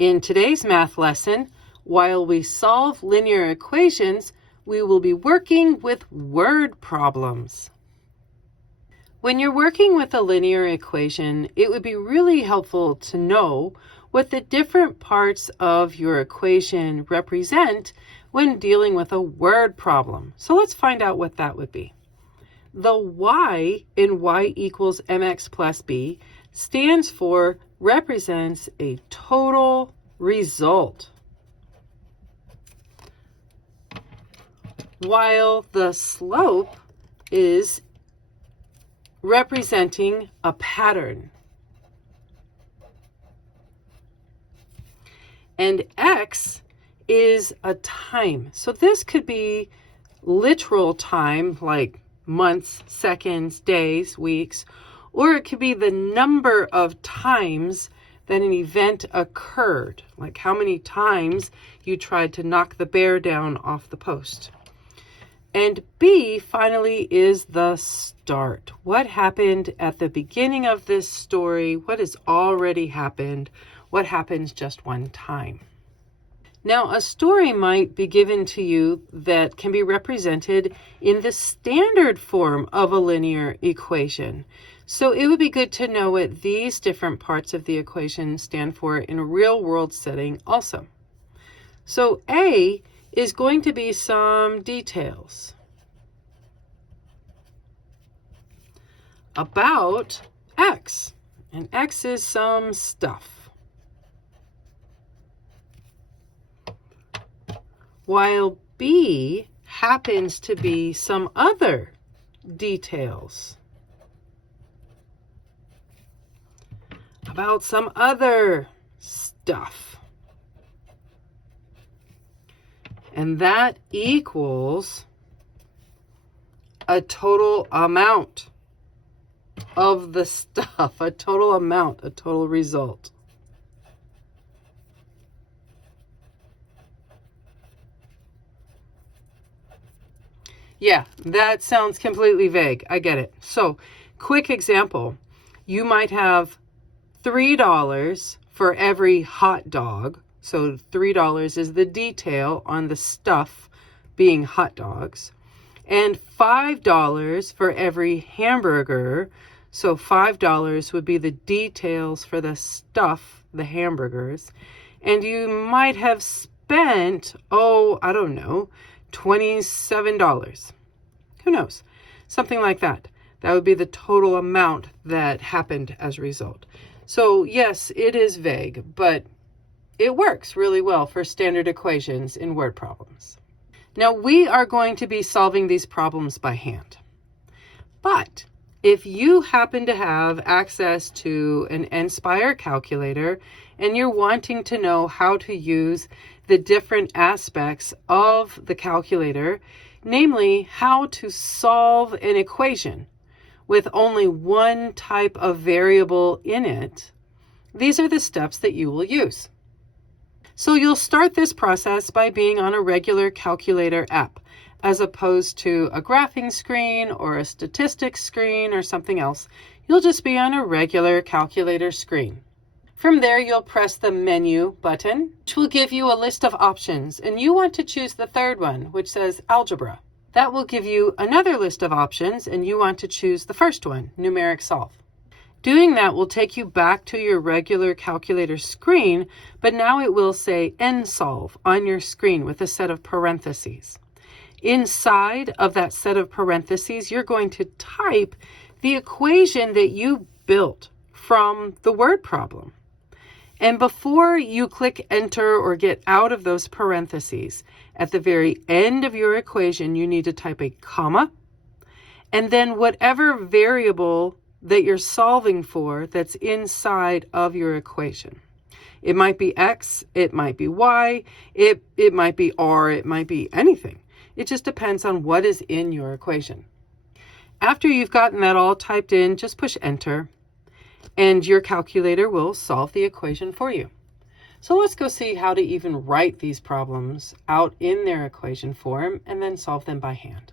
In today's math lesson, while we solve linear equations, we will be working with word problems. When you're working with a linear equation, it would be really helpful to know what the different parts of your equation represent when dealing with a word problem. So let's find out what that would be. The y in y equals mx plus b stands for represents a total result, while the slope is representing a pattern. And x is a time. So this could be literal time, like months, seconds, days, weeks, or it could be the number of times that an event occurred, like how many times you tried to knock the bear down off the post. And B finally is the start. What happened at the beginning of this story? What has already happened? What happens just one time? Now, a story might be given to you that can be represented in the standard form of a linear equation. So it would be good to know what these different parts of the equation stand for in a real-world setting also. So A is going to be some details about X, and X is some stuff. While B happens to be some other details about some other stuff. And that equals a total amount of the stuff, a total amount, a total result. Yeah, that sounds completely vague. I get it. So, quick example. You might have $3 for every hot dog. So $3 is the detail on the stuff being hot dogs. And $5 for every hamburger. So $5 would be the details for the stuff, the hamburgers. And you might have spent, I don't know, $27. Who knows? Something like that. That would be the total amount that happened as a result. So yes, it is vague, but it works really well for standard equations in word problems. Now we are going to be solving these problems by hand. But if you happen to have access to an Nspire calculator and you're wanting to know how to use the different aspects of the calculator, namely how to solve an equation with only one type of variable in it, these are the steps that you will use. So you'll start this process by being on a regular calculator app, as opposed to a graphing screen or a statistics screen or something else. You'll just be on a regular calculator screen. From there, you'll press the menu button, which will give you a list of options, and you want to choose the third one, which says algebra. That will give you another list of options, and you want to choose the first one, numeric solve. Doing that will take you back to your regular calculator screen, but now it will say NSolve on your screen with a set of parentheses. Inside of that set of parentheses, you're going to type the equation that you built from the word problem. And before you click enter or get out of those parentheses, at the very end of your equation, you need to type a comma, and then whatever variable that you're solving for that's inside of your equation. It might be X, it might be Y, it might be R, it might be anything. It just depends on what is in your equation. After you've gotten that all typed in, just push enter, and your calculator will solve the equation for you. So let's go see how to even write these problems out in their equation form and then solve them by hand.